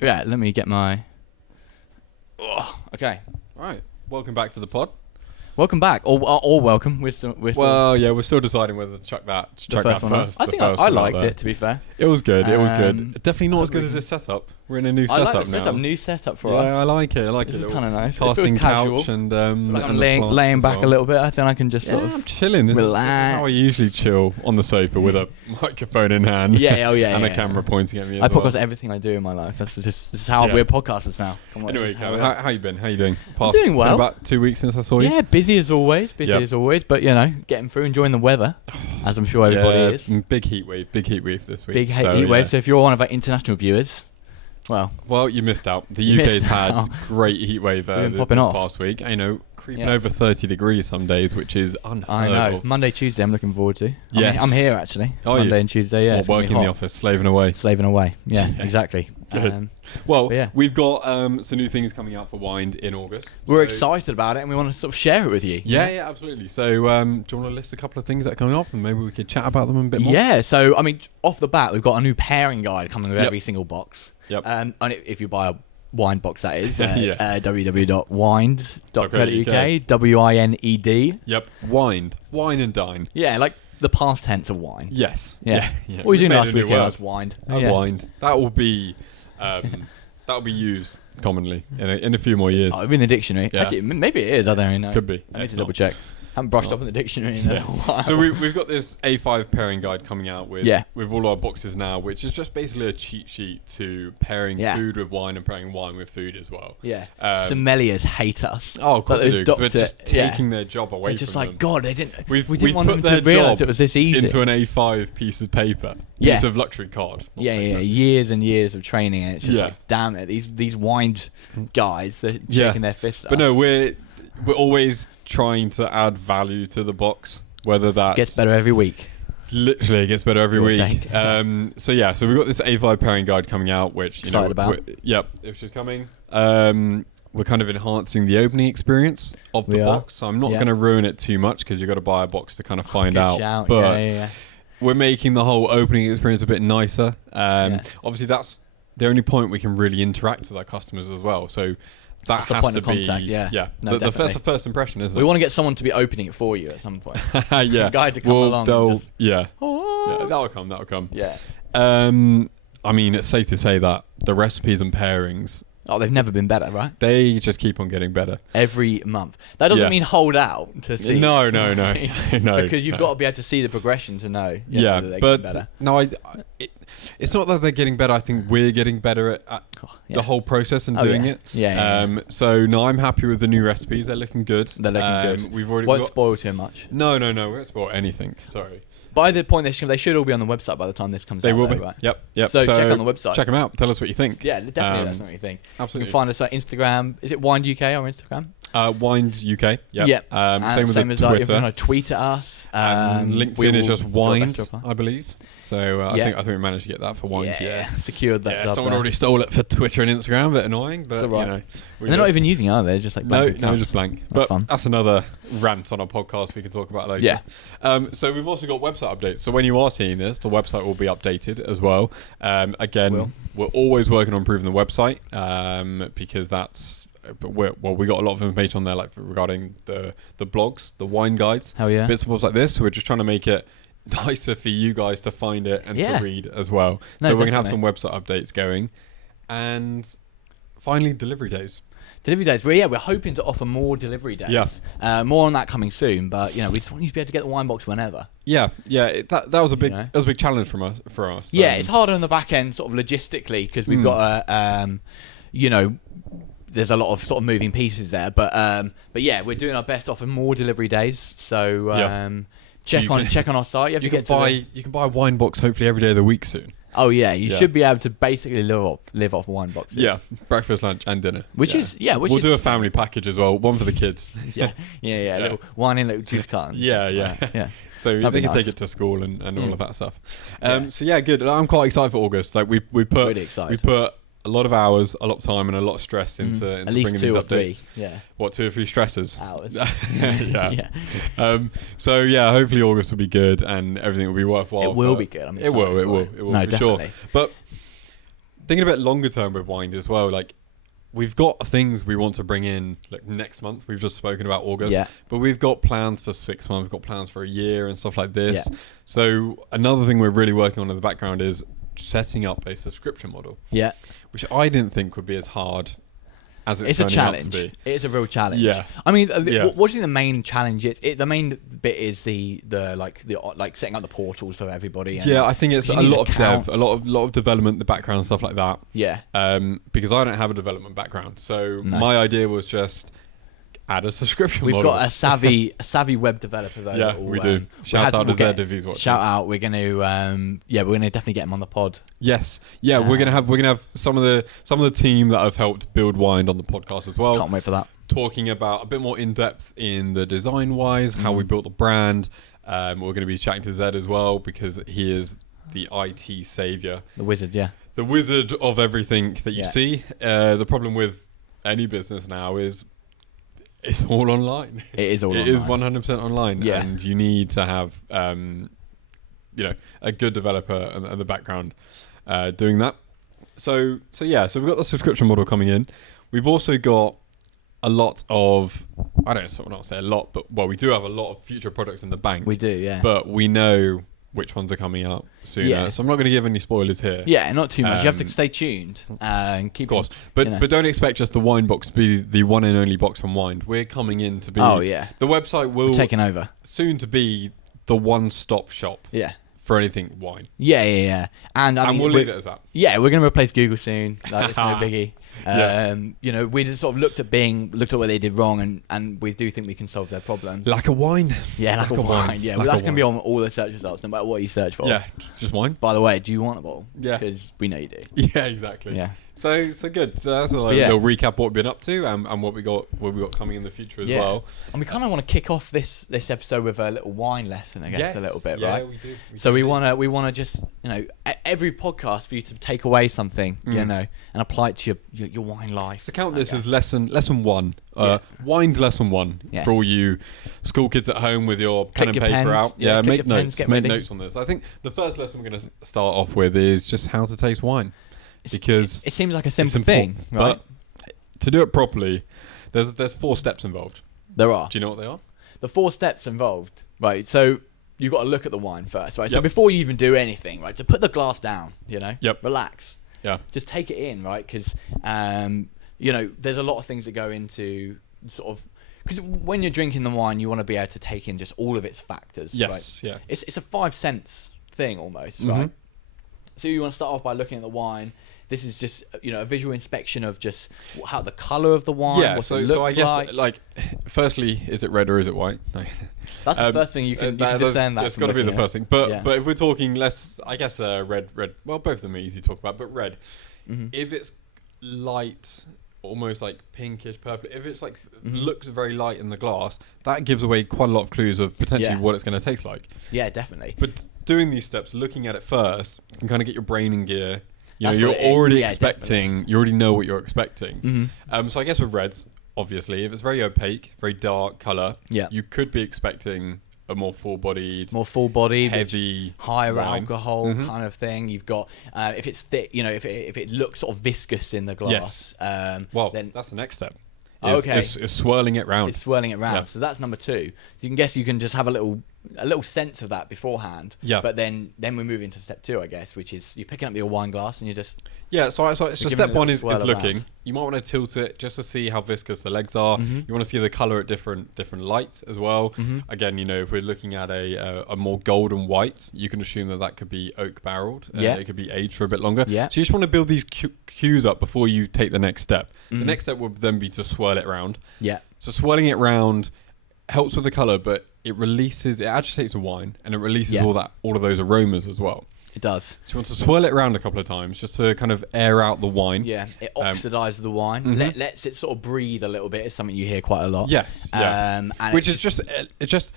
Yeah, let me get my... Oh, okay. All right. Welcome back to the pod. Welcome back. Or welcome. We're still We're still deciding whether to chuck that first. I think I liked it, to be fair. It was good. It was good. Definitely not as good as this setup. We're in a new setup now. New setup for us. Yeah, I like it. This is kind of nice. Casting casual. couch and like I'm laying back a little bit. I think I can just sort of I'm chilling. This is how I usually chill on the sofa with a microphone in hand. And a camera pointing at me. I podcast everything I do in my life. This is how we're podcasters now. Anyway, how you been? How you doing? I'm doing well. About 2 weeks since I saw you. Yeah, busy as always. But getting through, enjoying the weather, as I'm sure everybody is. Big heat wave this week. Big heat wave. So if you're one of our international viewers, well, you missed out. The UK's had great heat wave this past week. Creeping over 30 degrees some days, which is unheard I know. of. Monday, Tuesday, I'm looking forward to. Yes. I'm here actually. Monday and Tuesday, yeah. Working in the office, slaving away. Yeah, exactly. Good. We've got some new things coming out for Wind in August. We're excited about it and we want to sort of share it with you. Yeah, absolutely. So do you want to list a couple of things that are coming up and maybe we could chat about them a bit more? Yeah, so off the bat, we've got a new pairing guide coming with every single box. Yep. And if you buy a Wind box, that is www.wind.co.uk, WINED. Yep. Wind. Wine and dine. Yeah, like the past tense of wine. Yes. Yeah. What were you doing last weekend? I was wined. Wind. That will be used commonly in a few more years. It'll be in the dictionary. Yeah. Actually, maybe it is. I don't really know. Could be. I need to double check. Haven't brushed up in the dictionary in a while. So we've got this A5 pairing guide coming out with all our boxes now, which is just basically a cheat sheet to pairing food with wine and pairing wine with food as well. Yeah. Sommeliers hate us. Oh, of course they do, because we're just taking their job away from them. They're just like, God, they didn't. We didn't want them to realise it was this easy. Into an A5 piece of paper, piece of luxury card. Years and years of training, and it's just like, damn it, these wine guys, they're shaking their fists. But no, we're always trying to add value to the box, whether that gets better every week. Literally, it gets better every week. So we've got this A5 pairing guide coming out, which excited about. It's just coming. We're kind of enhancing the opening experience of the box, so I'm not going to ruin it too much because you've got to buy a box to kind of find out. But we're making the whole opening experience a bit nicer. Obviously, that's the only point we can really interact with our customers as well. So that's the point of contact. That's the first impression, isn't it? We want to get someone to be opening it for you at some point. A guy to come along. That'll come. Yeah. It's safe to say that the recipes and pairings. Oh, they've never been better, right? They just keep on getting better every month. That doesn't mean hold out to see. No. Because you've got to be able to see the progression to know. That they're getting better. No, it's not that they're getting better. I think we're getting better at the whole process and doing it. So no, I'm happy with the new recipes. They're looking good. Good. We've already won't spoil too much. No. We won't spoil anything. Sorry. By the point they should all be on the website by the time this comes out. They will be. Right? Yep. So check on the website. Check them out. Tell us what you think. Yeah, definitely let us know what you think. Absolutely. You can find us at Instagram. Is it Wind UK on Instagram? Wind UK. Yep. Same as Twitter. if you want to tweet at us. LinkedIn is just Wind, I believe. So I think we managed to get that for Wind. Secured that. Someone already stole it for Twitter and Instagram. A bit annoying, but and they're not even using it, are they? Just like blank no, just blank. That's fun. That's another rant on our podcast we can talk about later. Yeah. So we've also got website updates. So when you are seeing this, the website will be updated as well. Again, we're always working on improving the website because that's. We got a lot of information on there, like regarding the blogs, the wine guides, bits and bobs like this. So we're just trying to make it nicer for you guys to find it and to read as well. So we're going to have some website updates going. And finally, delivery days. We're hoping to offer more delivery days. More on that coming soon, but we just want you to be able to get the wine box whenever. That was a big challenge for us. It's harder on the back end, sort of logistically, because we've got there's a lot of sort of moving pieces there, but we're doing our best to offer more delivery days. So check on our site. You can buy a wine box hopefully every day of the week soon. Oh yeah, you should be able to basically live off wine boxes. Yeah, breakfast, lunch, and dinner. We'll do a family package as well, one for the kids. Little wine in little juice cartons. Yeah. So they can take it to school and all of that stuff. Good. I'm quite excited for August. Like we put really excited. We put a lot of hours, a lot of time, and a lot of stress into at least bringing 2 or these updates. 3. Yeah. What, 2 or 3 stresses? Hours. Hopefully August will be good and everything will be worthwhile. It will be good. It will. No, for definitely. sure. But thinking about longer term with wine as well, like we've got things we want to bring in like next month. We've just spoken about August, but we've got plans for 6 months. We've got plans for a year and stuff like this. Yeah. So another thing we're really working on in the background is setting up a subscription model. Yeah, which I didn't think would be as hard as it's a challenge. It is a real challenge. Yeah. I mean, what do you think the main challenge is? The main bit is the setting up the portals for everybody. And I think it's a lot of dev, a lot of development in the background, stuff like that. Yeah. Because I don't have a development background, so my idea was just add a subscription model. We've got a savvy web developer though. Yeah, we do. Shout out to Zed if he's watching. Shout out. We're going to we're going to definitely get him on the pod. Yes. Yeah, we're going to have some of the team that have helped build Wind on the podcast as well. Can't wait for that. Talking about a bit more in depth in the design wise, how we built the brand. We're going to be chatting to Zed as well because he is the IT savior. The wizard, yeah. The wizard of everything that you see. The problem with any business now is it's all online. It is all online. It is 100% online. Yeah. And you need to have, a good developer and the background doing that. So we've got the subscription model coming in. We've also got a lot of, I don't know, not say a lot, but we do have a lot of future products in the bank. We do, yeah. But we know which ones are coming out sooner. Yeah. So I'm not going to give any spoilers here. Yeah, not too much. You have to stay tuned and keep. Of course, but don't expect just the Wine box to be the one and only box from Wine. We're coming in to be. Oh yeah. The website will taking over soon to be the one-stop shop. Yeah. For anything wine. Yeah. And we'll leave it as that. Yeah, we're going to replace Google soon. It's no biggie. We just sort of looked at what they did wrong, and we do think we can solve their problem. Lack of wine. Yeah, lack of wine. Yeah, that's going to be on all the search results, no matter what you search for. Yeah, just wine. By the way, do you want a bottle? Yeah, because we know you do. Yeah, exactly. Yeah. So good. So that's a little recap of what we've been up to and what we got coming in the future as well. And we kind of want to kick off this episode with a little wine lesson, I guess, a little bit, right? Yeah, we do. So we want to just every podcast for you to take away something, and apply it to your wine life. So count this as lesson one. Wine's lesson one for all you school kids at home with your pen and paper out. Yeah, make notes. Make notes on this. I think the first lesson we're going to start off with is just how to taste wine. Because it seems like a simple thing, right? But to do it properly, there's 4 steps involved. There are. Do you know what they are? The 4 steps involved, right? So you've got to look at the wine first, right? Yep. So before you even do anything, right? To put the glass down, relax. Yeah. Just take it in, right? Because there's a lot of things that go into sort of. Because when you're drinking the wine, you want to be able to take in just all of its factors. Yes. Right? Yeah. It's a 5 sense thing almost, right? So you want to start off by looking at the wine. This is just a visual inspection of just how the color of the wine. Yeah. So I guess firstly, is it red or is it white? No. That's the first thing you can discern that. It's got to be the first thing. But if we're talking less, I guess red. Well, both of them are easy to talk about. But red, if it's light, almost like pinkish purple. If it's like looks very light in the glass, that gives away quite a lot of clues of potentially what it's going to taste like. Yeah, definitely. But doing these steps, looking at it first, can kind of get your brain in gear. You're already expecting. Definitely. You already know what you're expecting. So I guess with reds, obviously, if it's very opaque, very dark color, you could be expecting a more full-bodied, heavy, higher wine. Alcohol kind of thing. You've got if it's thick, if it looks sort of viscous in the glass. Yes. Then that's the next step. Is swirling it round. It's swirling it round. Yeah. So that's number 2. You can just have a little sense of that beforehand. Yeah. But then we move into step 2, I guess, which is you're picking up your wine glass and you're just So step 1 is looking. Around. You might want to tilt it just to see how viscous the legs are. You want to see the color at different lights as well. Again, if we're looking at a more golden white, you can assume that could be oak barreled. It could be aged for a bit longer. Yeah. So you just want to build these cues up before you take the next step. The next step would then be to swirl it round. Yeah. So swirling it round helps with the color, but it agitates the wine and it releases all of those aromas as well. It does. So you want to swirl it around a couple of times just to kind of air out the wine. Yeah, it oxidizes the wine, lets it sort of breathe a little bit. It's something you hear quite a lot. Yes, which is just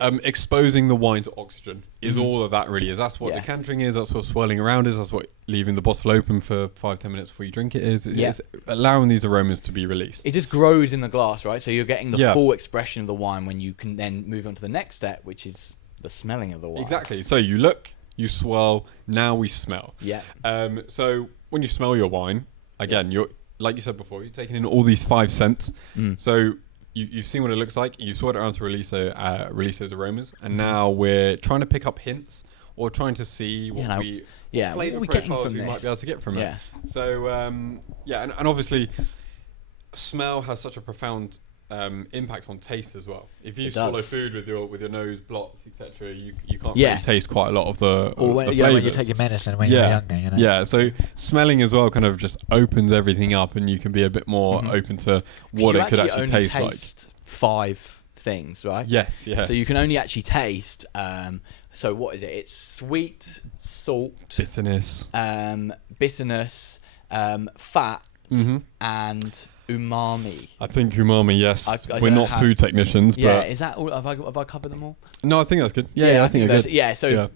exposing the wine to oxygen is all that really is. That's what decanting is. That's what swirling around is. That's what leaving the bottle open for 5-10 minutes before you drink it is. It's allowing these aromas to be released. It just grows in the glass, right? So you're getting the full expression of the wine when you can then move on to the next step, which is the smelling of the wine. Exactly. So you look, you swirl, now we smell. Yeah. So when you smell your wine, again, you're like you said before, you're taking in all these 5 scents. So you've seen what it looks like. You swirled it around to release those aromas, and now we're trying to pick up hints or trying to see what flavor profiles we might be able to get from it. So and obviously, smell has such a profound impact on taste as well. If you swallow food with your nose blocked, etc., you can't really taste quite a lot of the when you take your medicine when you're younger. You know? Yeah, so smelling as well kind of just opens everything up, and you can be a bit more open to what it could actually taste like. 5 things, right? Yes, yeah. So you can only actually taste. So what is it? It's sweet, salt, bitterness, fat, and umami. I think umami. Yes, we're not food technicians. Yeah, but is that all? Have I covered them all? No, I think that's good. Yeah, I think that's good. Yeah, so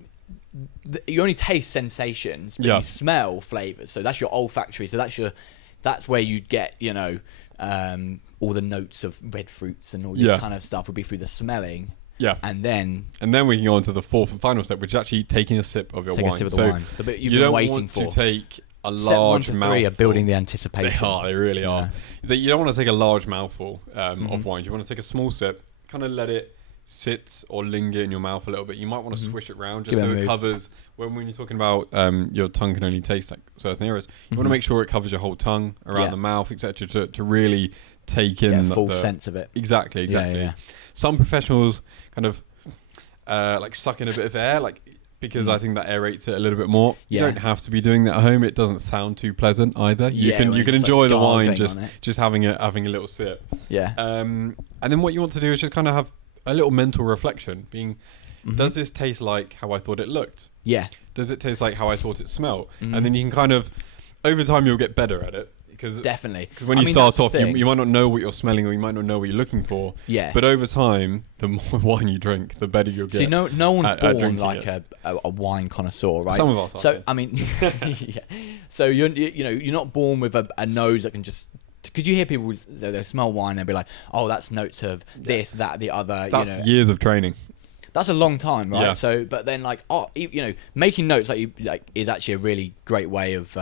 you only taste sensations, but you smell flavors. So that's your olfactory. So that's where you get all the notes of red fruits and all this kind of stuff would be through the smelling. Yeah, and then we can go on to the 4th and final step, which is actually taking a sip of your wine. A sip of the wine. The bit you've been waiting for. You don't want to take a large mouthful. 1 to 3 are building the anticipation. They really are. You don't want to take a large mouthful of wine. You want to take a small sip, kind of let it sit or linger in your mouth a little bit. You might want to swish it around just so it covers. When you're talking about your tongue can only taste like certain areas, you want to make sure it covers your whole tongue, around the mouth, etc., to really take in the full sense of it. Exactly. Yeah. Some professionals kind of like suck in a bit of air, because I think that aerates it a little bit more. You don't have to be doing that at home. It doesn't sound too pleasant either. You can enjoy the wine just having a little sip. Yeah. And then what you want to do is just kind of have a little mental reflection, being, does this taste like how I thought it looked? Yeah. Does it taste like how I thought it smelled? And then you can kind of, over time, you'll get better at it. Definitely. Because when you start off, you might not know what you're smelling, or you might not know what you're looking for. Yeah. But over time, the more wine you drink, the better you'll get. See, no one's born like a wine connoisseur, right? Some of us are. So, I mean, So you're not born with a nose that can just... Could you hear people, they smell wine, they'll be like, oh, that's notes of this, that, the other. That's years of training. That's a long time, right? Yeah. So, but then making notes is actually a really great way of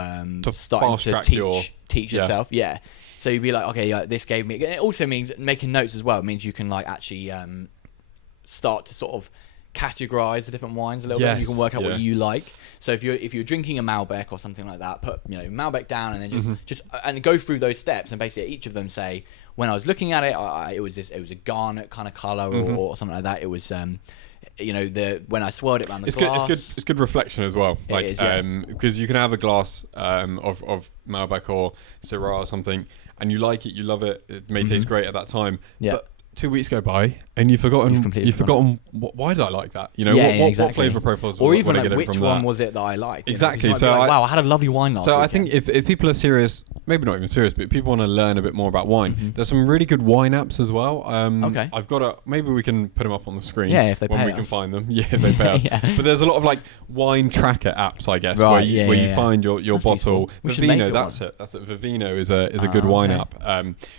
starting to teach yourself. Yeah. So you'd be like, okay, this gave me. It also means making notes as well. It means you can actually start to sort of categorize the different wines a little bit. And you can work out what you like. So if you're drinking a Malbec or something like that, put Malbec down and then just and go through those steps, and basically each of them say, when I was looking at it, it was a garnet kind of color or something like that. It was when I swirled it around the glass. It's good reflection as well. It is, yeah. Because you can have a glass of Malbec or Syrah or something, and you like it, you love it. It may taste great at that time. Yeah. But 2 weeks go by and you've forgotten why did I like that? What flavor profiles or even like which one was it that I liked? Exactly. So wow, I had a lovely wine last weekend. I think if people are serious, maybe not even serious, but if people want to learn a bit more about wine, there's some really good wine apps as well. Okay. I've got maybe we can put them up on the screen. Yeah, if they pay when we can find them. Yeah, if they pay us. But there's a lot of wine tracker apps, I guess, where you find your bottle. Vivino, that's it. Vivino is a good wine app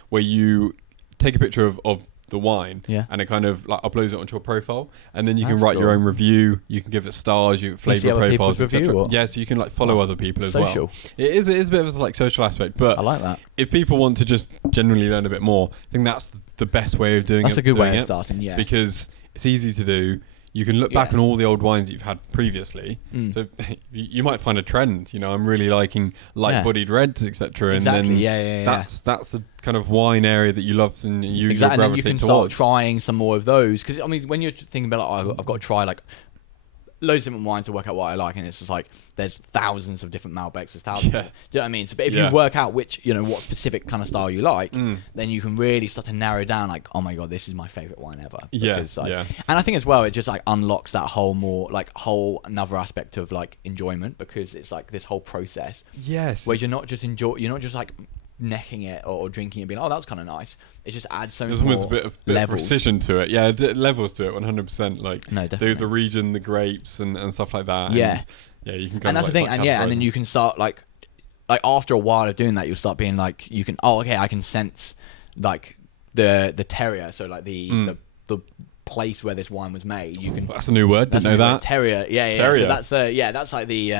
where you take a picture of the wine, and it kind of uploads it onto your profile, and then you can write your own review. You can give it stars, flavor profiles, etc. Yeah, so you can follow other people as well. It is a bit of a social aspect, but I like that. If people want to just generally learn a bit more, I think that's the best way of doing it. That's a good way of starting, because it's easy to do. You can look back on all the old wines that you've had previously. So you might find a trend. I'm really liking light-bodied reds, etc. Exactly. And then that's the kind of wine area that you love, and you gravitate and then you can towards. start trying some more of those. Because when you're thinking about I've got to try loads of different wines to work out what I like, and it's just there's thousands of different Malbecs, there's thousands. Do you know what I mean? So, but if you work out which what specific kind of style you like, then you can really start to narrow down. Oh my god, this is my favorite wine ever. Because, and I think as well, it just unlocks that whole another aspect of enjoyment, because it's this whole process. Yes. Where you're not just necking it or drinking it and being that was kind of nice. It just adds so much more a bit of precision to it. Yeah, levels to it 100%. No, definitely. The region, the grapes and stuff like that. Yeah. And, you can go and that's the thing. And then you can start after a while of doing that, you'll start being you can I can sense the terroir, so the place where this wine was made. You can. That's a new word. Didn't know that. Terrier. Yeah. Terrier. So that's like the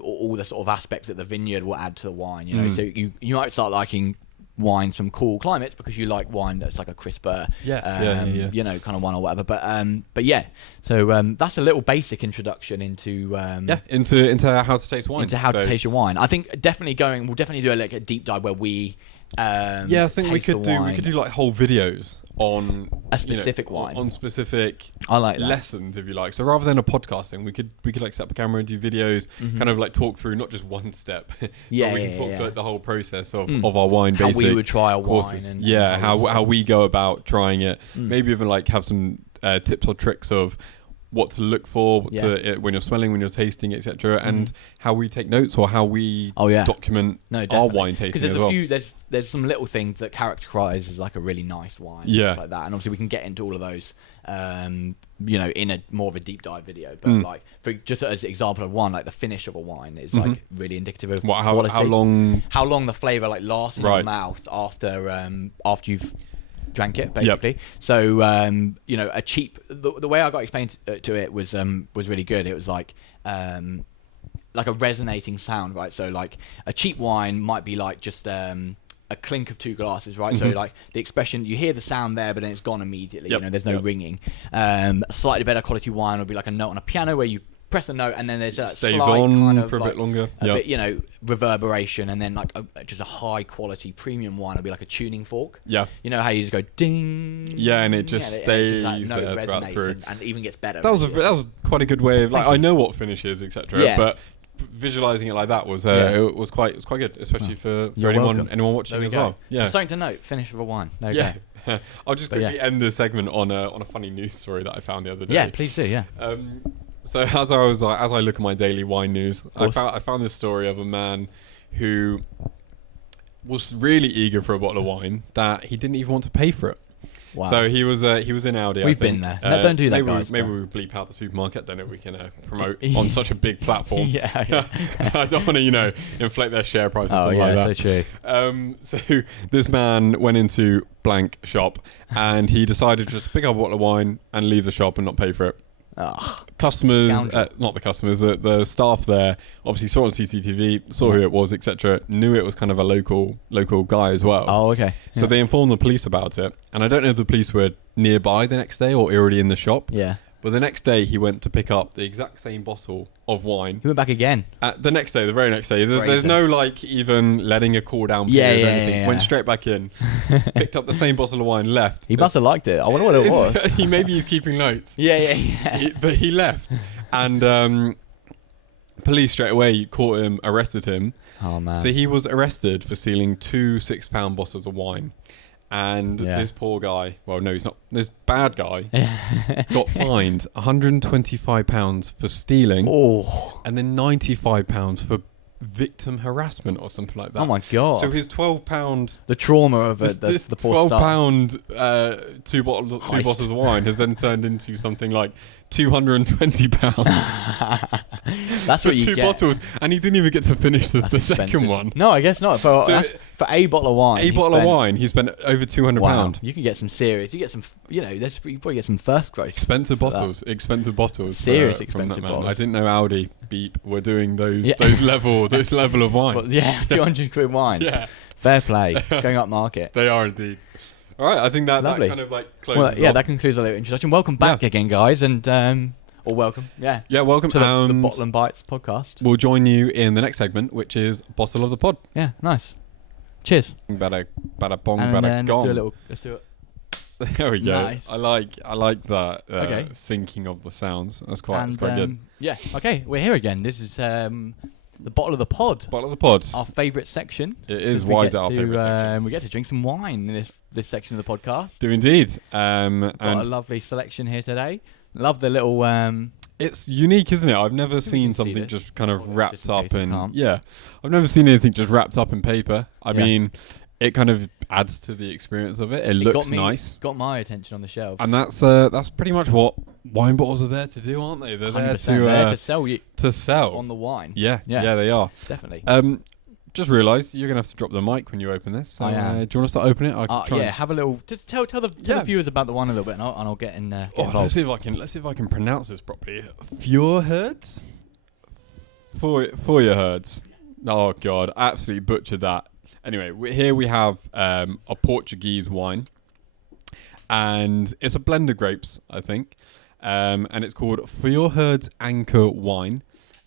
all the sort of aspects that the vineyard will add to the wine. So you might start liking wines from cool climates because you like wine that's like a crisper, kind of wine or whatever. But yeah, so that's a little basic introduction into into how to taste wine, into how to taste your wine. I think we'll definitely do a deep dive where we I think we could do like whole videos on a specific wine, on specific I like that. lessons, if you like. So rather than a podcasting, we could like set up a camera and do videos, kind of like talk through not just one step, but we can talk through the whole process of our wine, how we would try a wine, and how we go about trying it. Maybe even like have some tips or tricks of what to look for when you're smelling, when you're tasting, etc., and how we take notes or how we document our wine tasting. Because there's some little things that characterize as like a really nice wine, and stuff like that, and obviously we can get into all of those, in a more of a deep dive video. But like for just as an example of one, like the finish of a wine is like really indicative of quality. How long the flavor like lasts in your mouth after you've drank it, basically. So a cheap the way I got explained to it was really good. It was like a resonating sound, right? So like a cheap wine might be like just a clink of two glasses, right? So like the expression, you hear the sound there, but then it's gone immediately. There's no ringing. A slightly better quality wine would be like a note on a piano where you press the note and then there's a stays slight on kind of for a bit longer, bit, reverberation, and then like just a high quality premium wine would be like a tuning fork. How you just go ding, and it just stays there throughout through, and even gets better. That was quite a good way of I know what finishes, etc. But visualizing it like that was it was quite good, especially for anyone watching as well. So something to note: finish of a wine. I'll just quickly end the segment on a funny news story that I found the other day. Yeah, please do. So as I look at my daily wine news, I found this story of a man who was really eager for a bottle of wine that he didn't even want to pay for it. Wow. So he was in Aldi. We've been there. No, don't do that, guys. Maybe we bleep out the supermarket. Don't know if we can promote on such a big platform. I don't want to inflate their share price or something like that. So true. So this man went into blank shop and he decided to just pick up a bottle of wine and leave the shop and not pay for it. Customers, not the customers, the staff there obviously saw it on CCTV, saw who it was, etc. Knew it was kind of a local guy as well. Oh, okay. So they informed the police about it, and I don't know if the police were nearby the next day or already in the shop. Yeah. But the next day he went to pick up the exact same bottle of wine. He went back again. The very next day. There's no even letting a cool down period or anything. Went straight back in, picked up the same bottle of wine, left. He must have liked it. I wonder what it was. Maybe he's keeping notes. But he left, and police straight away caught him, arrested him. Oh man! So he was arrested for stealing 2 6-pound bottles of wine. And this poor guy, well, no, he's not. This bad guy got fined £125 for stealing, and then £95 for victim harassment or something like that. Oh my god! So his £12, the trauma of the poor £12 two bottles of wine has then turned into something like £220. That's what you get. 2 bottles, and he didn't even get to finish the second one. No, I guess not. For a bottle of wine, he spent over £200. Wow. You can get some serious. You get some. You probably get some first growth. Expensive bottles. Serious expensive bottles. I didn't know Audi Beep were doing those level of wine. But 200 quid wine. Yeah. Fair play. Going up market. They are indeed. All right, I think that kind of closes. That concludes our little introduction. Welcome back again, guys, and or welcome, welcome to the Bottle and Bites podcast. We'll join you in the next segment, which is Bottle of the Pod. Yeah, nice. Cheers. Bada bong, bada gong. Let's do it. There we go. Nice. I like that syncing of the sounds. That's quite good. Yeah. Okay, we're here again. This is the Bottle of the Pod. Bottle of the Pod. Our favourite section. It is. Why is it our favourite section? We get to drink some wine in this section of the podcast. Do indeed. Got a lovely selection here today. Love the little. It's unique, isn't it? I've never seen something just kind of wrapped up in. I've never seen anything just wrapped up in paper. I mean, it kind of adds to the experience of it. It looks nice. Got my attention on the shelves. And that's pretty much what wine bottles are there to do, aren't they? They're there to sell you. To sell on the wine. Yeah, they are. Definitely. Just realised you're gonna have to drop the mic when you open this. So, I am. do you want to start opening it? I can try. Yeah, have a little. Just tell the viewers about the wine a little bit, and I'll get in. Get involved. Let's see if I can pronounce this properly. Fjordherds? Fjordherds. Oh god, I absolutely butchered that. Anyway, here we have a Portuguese wine, and it's a blend of grapes, I think, and it's called Fjordherds Anchor Wine,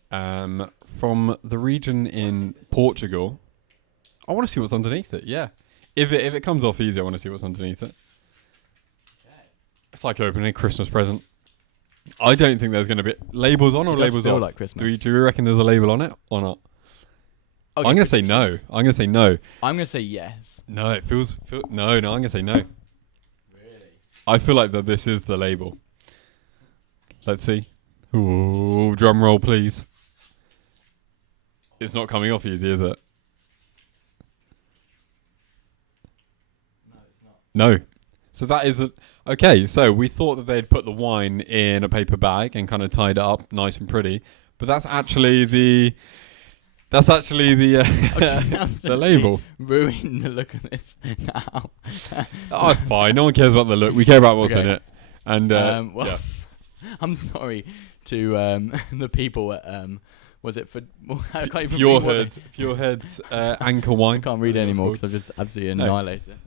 from the region in Portugal. I want to see what's underneath it. Yeah, if it comes off easy, I want to see what's underneath it. It's like opening a Christmas present. I don't think there's going to be labels on or labels off. Like Christmas. Do we reckon there's a label on it or not? Okay, I'm going to say no. I'm going to say no. I'm going to say yes. No, it feels... No, I'm going to say no. Really? I feel like that this is the label. Let's see. Ooh, drum roll, please. It's not coming off easy, is it? No, it's not. No. So that is... Okay, so we thought that they'd put the wine in a paper bag and kind of tied it up nice and pretty. But that's actually the... the label. Ruin the look of this now. Oh, it's fine. No one cares about the look. We care about what's in it. And well, yeah. I'm sorry to the people at was it for? Well, I can't even Fjordherds Anchor Wine. I can't read it anymore because I've just absolutely annihilated it.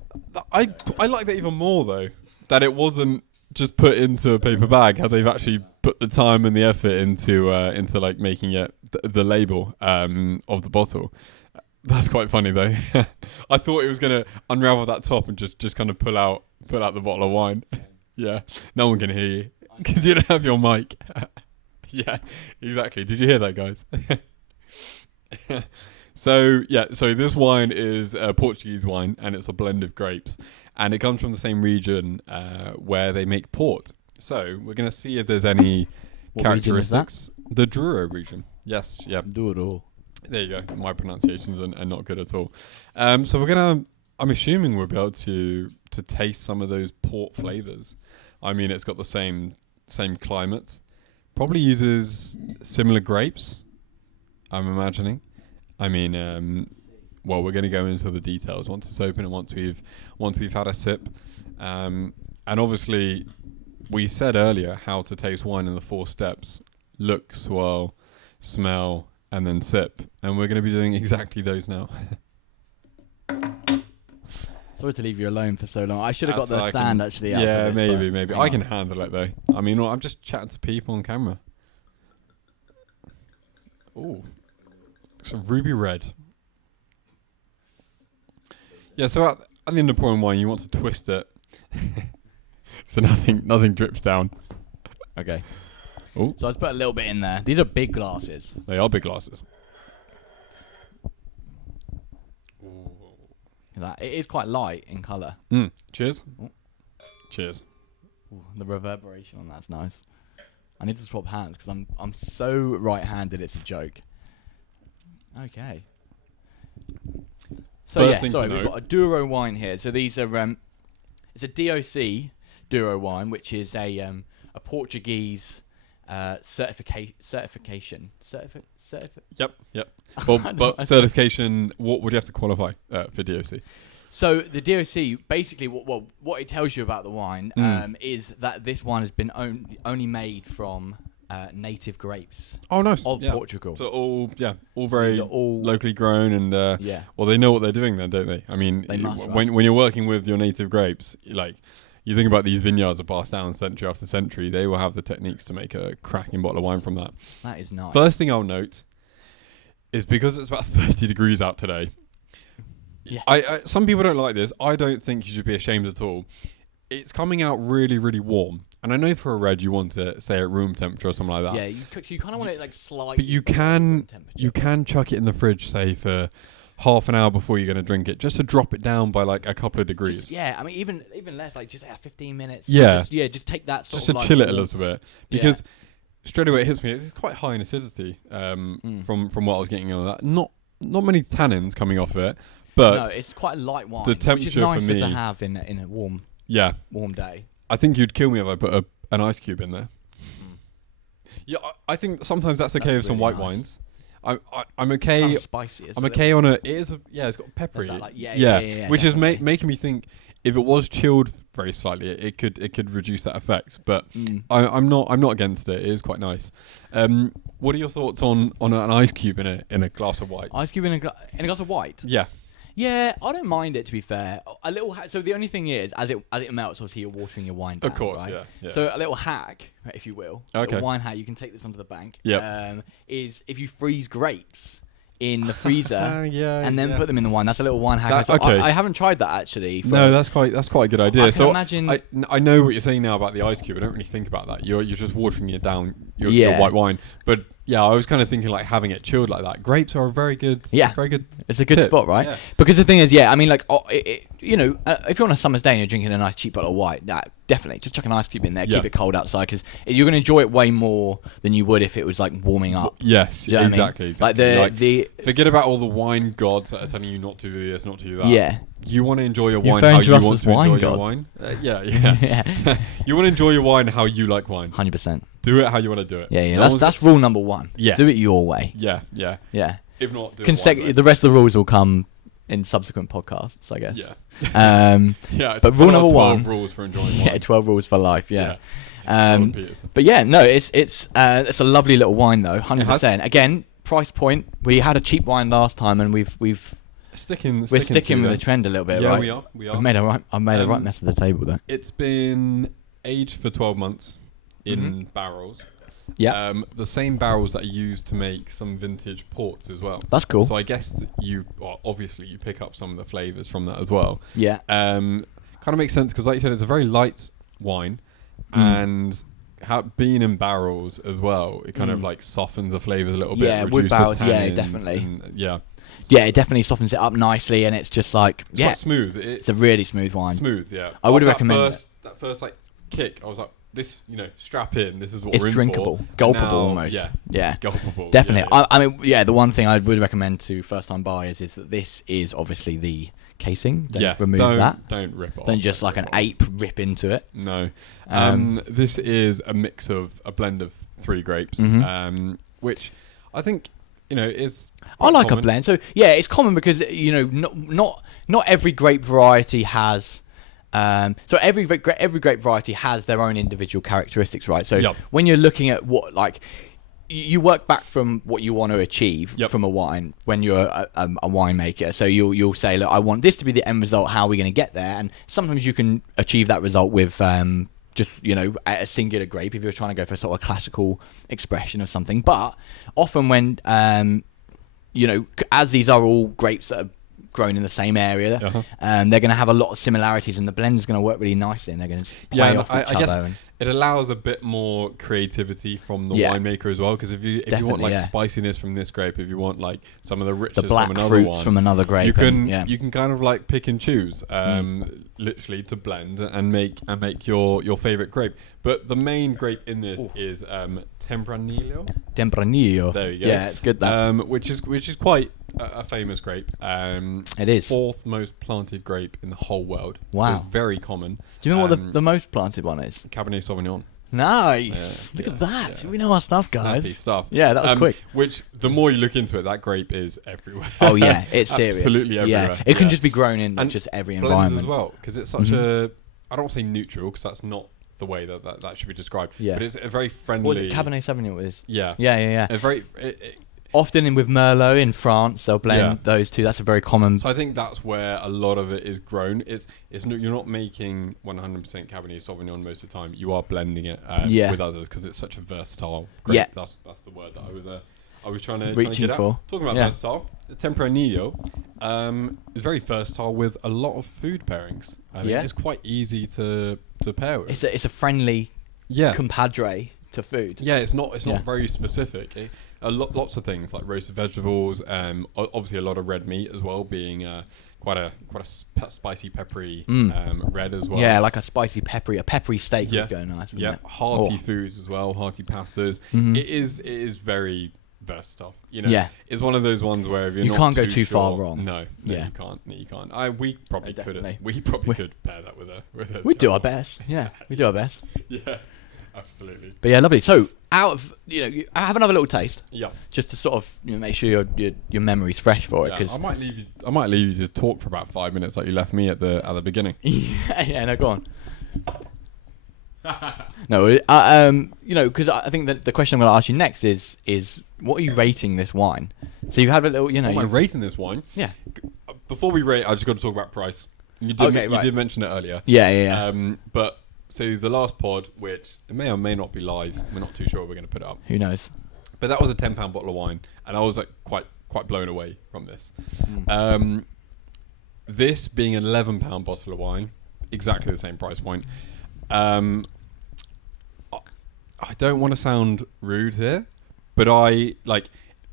I like that even more though. That it wasn't just put into a paper bag. How they've actually put the time and the effort into like making it the label of the bottle. That's quite funny though. I thought it was gonna unravel that top and just kind of pull out the bottle of wine. Yeah, no one can hear you because you don't have your mic. Yeah, exactly. Did you hear that, guys? So this wine is a Portuguese wine and it's a blend of grapes and it comes from the same region where they make port. So we're going to see if there's any characteristics. The Douro region. Yes, yeah. Douro. There you go. My pronunciations are not good at all. So we're going to, I'm assuming we'll be able to taste some of those port flavors. I mean, it's got the same climate. Probably uses similar grapes, I'm imagining. I mean, well, we're going to go into the details once it's open and once we've had a sip. And obviously, we said earlier how to taste wine in the 4 steps: look, swirl, smell, and then sip. And we're going to be doing exactly those now. Sorry to leave you alone for so long. I should have got the stand actually. Out yeah, for this, maybe. I can handle it though. I mean, I'm just chatting to people on camera. Ooh, it's a ruby red. Yeah, so at the end of pouring wine, you want to twist it, so nothing drips down. Okay. Ooh. So I just put a little bit in there. These are big glasses. They are big glasses. That it is quite light in colour. Cheers. Ooh. Cheers. Ooh, the reverberation on that's nice. I need to swap hands because I'm so right-handed. It's a joke. Okay. So First thing to we've note. got a Douro wine here. So these are it's a DOC Douro wine, which is a Portuguese certification. Yep. But certification, what would you have to qualify for DOC? So the DOC, basically, what it tells you about the wine is that this wine has been only made from native grapes. Oh, nice. Of Portugal. So all very all locally grown and well, they know what they're doing then, don't they? I mean, they must, when you're working with your native grapes, like you think about these vineyards are passed down century after century, they will have the techniques to make a cracking bottle of wine from that. That is nice. First thing I'll note is because it's about 30 degrees out today. Yeah. I some people don't like this. I don't think you should be ashamed at all. It's coming out really, really warm. And I know for a red you want to say at room temperature or something like that. Yeah, you kind of want it like slightly. But you can chuck it in the fridge, say for half an hour before you're going to drink it, just to drop it down by like a couple of degrees. I mean even less, like just 15 minutes. Yeah. Just take that sort just of to like chill it a little bit, because straight away it hits me. It's quite high in acidity from what I was getting on that. Not many tannins coming off it, but no, it's quite a light wine. The temperature which is nicer for me to have in a warm day. I think you'd kill me if I put an ice cube in there. Yeah, I think sometimes that's okay with some white wines. I'm okay. Kind of spicy. I'm okay on it. It is it's got peppery. Which is making me think if it was chilled very slightly, it could reduce that effect. But I'm not against it. It is quite nice. What are your thoughts on an ice cube in a glass of white? Ice cube in a glass of white. Yeah. Yeah, I don't mind it, to be fair. A little so the only thing is, as it melts, obviously you're watering your wine down, of course, right? yeah. So a little hack, if you will, a wine hack, you can take this onto the bank. Is if you freeze grapes in the freezer and then put them in the wine. That's a little wine hack. I haven't tried that actually. No, that's quite a good idea. I can imagine. I know what you're saying now about the ice cube. I don't really think about that. You're just watering it down your white wine, but. Yeah, I was kind of thinking like having it chilled like that. Grapes are a very good. It's a good spot, right? Yeah. Because the thing is, I mean, like, if you're on a summer's day and you're drinking a nice cheap bottle of white, definitely just chuck an ice cube in there, keep it cold outside, because you're going to enjoy it way more than you would if it was like warming up. Yes, you know exactly. Like the forget about all the wine gods that are telling you not to do this, not to do that. Yeah. You want to enjoy your wine how you want to enjoy your wine. You want to enjoy your wine how you like wine. 100%. Do it how you want to do it. Yeah. That's rule number one. Yeah. Do it your way. Yeah. If not, do it the rest of the rules will come in subsequent podcasts, I guess. Yeah. But rule number 12 rules for enjoying wine. Yeah, 12 rules for life. Yeah. But yeah, no, it's a lovely little wine though. 100%. Again, price point. We had a cheap wine last time, and we're sticking with the trend a little bit, right? Yeah, we are. I've made a right mess of the table though. It's been aged for 12 months in barrels. Yeah. The same barrels that are used to make some vintage ports as well. That's cool. So I guess obviously you pick up some of the flavors from that as well. Yeah. Kind of makes sense because, like you said, it's a very light wine, and being in barrels as well, it kind of like softens the flavors a little bit. Yeah, wood barrels. Yeah, definitely. Yeah, it definitely softens it up nicely, and it's just like it's quite smooth. It's a really smooth wine. Smooth, yeah. I would recommend it. That first like kick, I was like, this, strap in. This is what it's we're in drinkable, for. gulpable almost. Yeah, gulpable. Definitely. Yeah. I mean, the one thing I would recommend to first-time buyers is that this is obviously the casing. Don't remove that. Don't rip off. Don't just like an ape rip into it. No. This is a blend of 3 grapes, which I think is. I like common. a blend. So it's common because not every grape variety has. So every grape variety has their own individual characteristics, right? So when you're looking at what you work back from what you want to achieve from a wine when you're a winemaker. So you'll say, look, I want this to be the end result. How are we going to get there? And sometimes you can achieve that result with just a singular grape if you're trying to go for sort of a classical expression of something. But often when as these are all grapes that are grown in the same area, they're going to have a lot of similarities, and the blend is going to work really nicely, and they're going to play off each other. Guess it allows a bit more creativity from the winemaker as well, because if you want like spiciness from this grape, if you want like some of the richness black from another fruits one, from another grape, you can kind of like pick and choose, literally to blend and make your favorite grape. But the main grape in this is Tempranillo. Tempranillo. There you go. Yeah, it's good. That which is quite a famous grape. It is 4th most planted grape in the whole world. Wow, so it's very common. Do you know what the most planted one is? Cabernet Sauvignon. Nice. Look at that. We know our stuff, guys. Snappy stuff. Yeah, that was quick. Which the more you look into it, that grape is everywhere. Oh yeah, it's serious. Absolutely everywhere. Yeah, it can just be grown in just every environment as well, because it's such a. I don't want to say neutral, because that's not the way that should be described. Yeah. But it's a very friendly. What was it? Cabernet Sauvignon is. Yeah. Yeah. A very. Often with Merlot in France, they'll blend those two. That's a very common. So I think that's where a lot of it is grown. You're not making 100% Cabernet Sauvignon most of the time. You are blending it with others, because it's such a versatile grape. Yeah. That's the word that I was trying to reaching get for. Talking about versatile, Tempranillo is very versatile with a lot of food pairings. I think it's quite easy to pair with. It's a friendly compadre to food. Yeah, it's not very specific. Lots of things like roasted vegetables, obviously a lot of red meat as well, being quite a spicy, peppery red as well. Yeah, like a peppery steak would go nice. Yeah, hearty foods as well, hearty pastas. It is very versatile. It's one of those ones where if you can't go too far wrong. No, you can't. We probably could. We probably could pair that with a. We do our best. Yeah, we do our best. Yeah, absolutely. But yeah, lovely. So out of have another little taste. Yeah. Just to sort of make sure your memory's fresh for it. Because I might leave you to talk for about 5 minutes like you left me at the beginning. yeah. No, go on. No, because I think that the question I'm going to ask you next is what are you rating this wine? So you have a little, Am I rating this wine? Yeah. Before we rate, I just got to talk about price. You did mention it earlier. Yeah. But so the last pod, which it may or may not be live, we're not too sure we're going to put it up. Who knows? But that was a £10 bottle of wine, and I was like quite blown away from this. This being an £11 bottle of wine, exactly the same price point. I don't want to sound rude here, but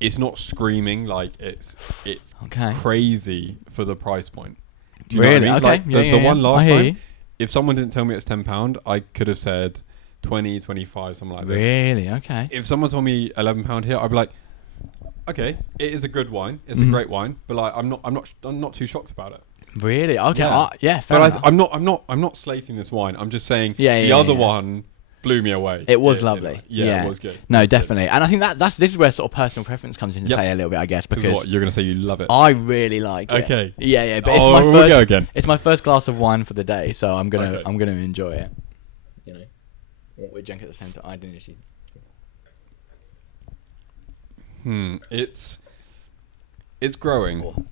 it's not screaming like it's crazy for the price point. Do you really? know what I mean? Okay. The one last time, if someone didn't tell me it's £10, I could have said 20, 25, something like this. Really? Okay. If someone told me £11 here, I'd be like, okay, it is a good wine. It's a great wine, but like I'm not too shocked about it. Really? Okay. Yeah. Fair enough. I'm not slating this wine. I'm just saying the other one blew me away. It was lovely. It was good. No, definitely. And I think this is where sort of personal preference comes into play a little bit, I guess, because what, you're going to say you love it. I really like it. Okay. Yeah, but we'll go again. It's my first glass of wine for the day, so I'm gonna enjoy it. What we drink at the same time. I didn't issue. It's growing.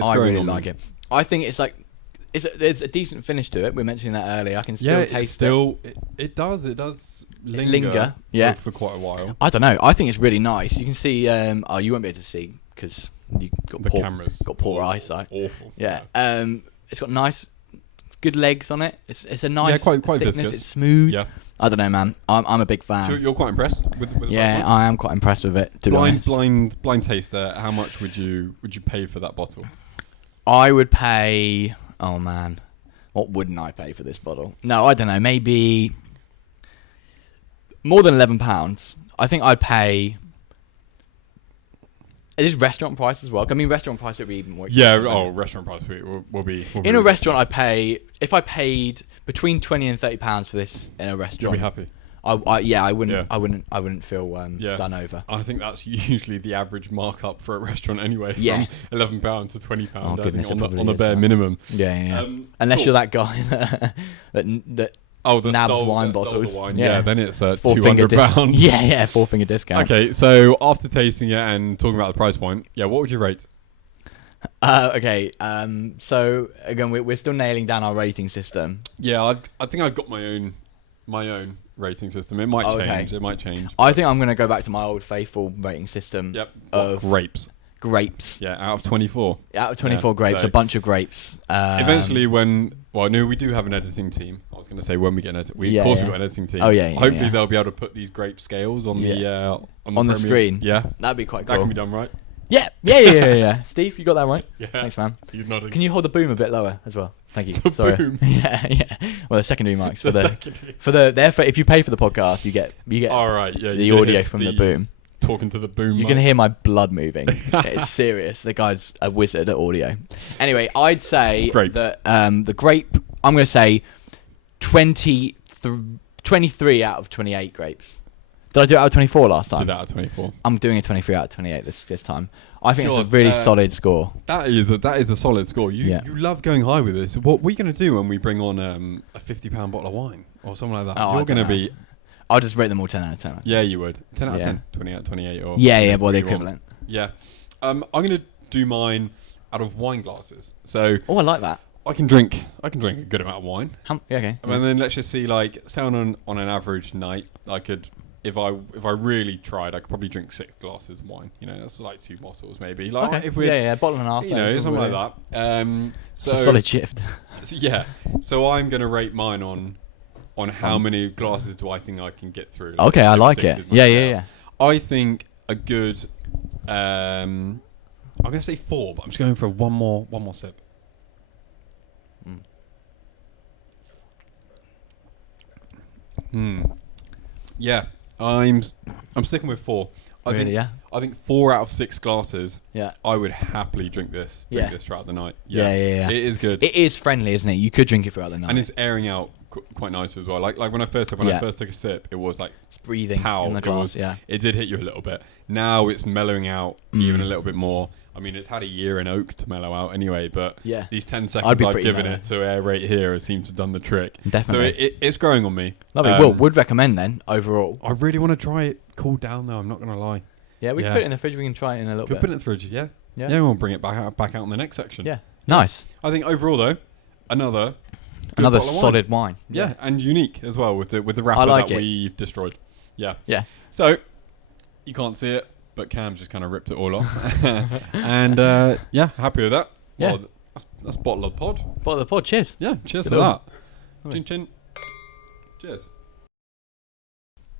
I really like it. I think it's like there's a decent finish to it. We were mentioning that earlier. I can still taste it. It does linger. Yeah. For quite a while. I don't know. I think it's really nice. You can see. You won't be able to see because you got cameras. Got poor eyesight. Awful. Yeah. It's got nice, good legs on it. It's a nice quite thickness. viscous. It's smooth. Yeah. I don't know, man. I'm a big fan. So you're quite impressed with the yeah, I am quite impressed with it. To be honest. Blind taster. How much would you pay for that bottle? I would pay. Oh man, what wouldn't I pay for this bottle? No, I don't know. Maybe more than £11. I think I'd pay. It is restaurant price as well. I mean, restaurant price would be even more expensive. Yeah. Restaurant price will be. In a restaurant, I pay. If I paid between £20 and £30 for this in a restaurant, you'll be happy. I wouldn't feel done over. I think that's usually the average markup for a restaurant anyway. Yeah. From £11 to £20. Oh, goodness, on the bare minimum. Yeah. Unless you're that guy that nabs wine bottles. Wine. Yeah, then it's £200. Yeah, 4-finger discount. Okay, so after tasting it and talking about the price point, what would you rate? Okay. So again, we're still nailing down our rating system. Yeah, I think I've got my own rating system. It might change. Okay. It might change. I think I'm going to go back to my old faithful rating system. Yep. Of grapes. Yeah, out of 24. Out of 24 grapes, so a bunch of grapes. Eventually, we do have an editing team. I was going to say when we get an editing, we've got an editing team. Oh yeah. Hopefully they'll be able to put these grape scales on the screen. Yeah, that'd be quite cool. That can be done right. Yeah. Steve, you got that right? Yeah. Thanks, man. He's nodding. Can you hold the boom a bit lower as well? Thank you. The Sorry. boom. Yeah. Well, the secondary mics if you pay for the podcast, you get all right. Yeah. The audio from the boom. Talking to the boom. You're gonna hear my blood moving. It's serious. The guy's a wizard at audio. Anyway, I'd say that the grape. I'm gonna say 23 out of 28 grapes. Did I do it out of 24 last time? Did out of 24. I'm doing a 23 out of 28 this time. I think it's a really solid score. That is a solid score. You love going high with this. What are we going to do when we bring on a £50 bottle of wine or something like that? You're going to be... I'll just rate them all 10 out of 10. Yeah, you would. 10 out of 10. 20 out of 28 or... Yeah, well, the equivalent. Yeah. I'm going to do mine out of wine glasses. So... Oh, I like that. I can drink a good amount of wine. Okay. And then let's just see, say on an average night, I could... If I really tried, I could probably drink 6 glasses of wine. That's like 2 bottles maybe. If we bottle and a half. Something like that. It's a solid shift. So I'm going to rate mine on how many glasses do I think I can get through. Okay, I like it. Yeah. I think a good. I'm going to say 4, but I'm just going for one more sip. Yeah. I'm sticking with 4. I think 4 out of 6 glasses. Yeah. I would happily drink this throughout the night. Yeah. It is good. It is friendly, isn't it? You could drink it throughout the night. And it's airing out quite nice as well. Like when I first took a sip, it was like it's breathing in the glass. It did hit you a little bit. Now it's mellowing out even a little bit more. I mean, it's had a year in oak to mellow out anyway, but these 10 seconds I've given it to aerate here seems to have done the trick. Definitely. So it's growing on me. Lovely. Would recommend then, overall. I really want to try it cool down though, I'm not going to lie. Yeah, we can put it in the fridge. We can try it in a little bit. Put it in the fridge, yeah. Yeah, we'll bring it back out in the next section. Yeah. Nice. I think overall though, another solid wine. Yeah, and unique as well with the wrapper that we've destroyed. Yeah. Yeah. So you can't see it, but Cam's just kind of ripped it all off. And happy with that. Yeah. Well, that's bottle of the pod. Bottle of the pod, cheers. Yeah, cheers to that. Chin chin. Cheers.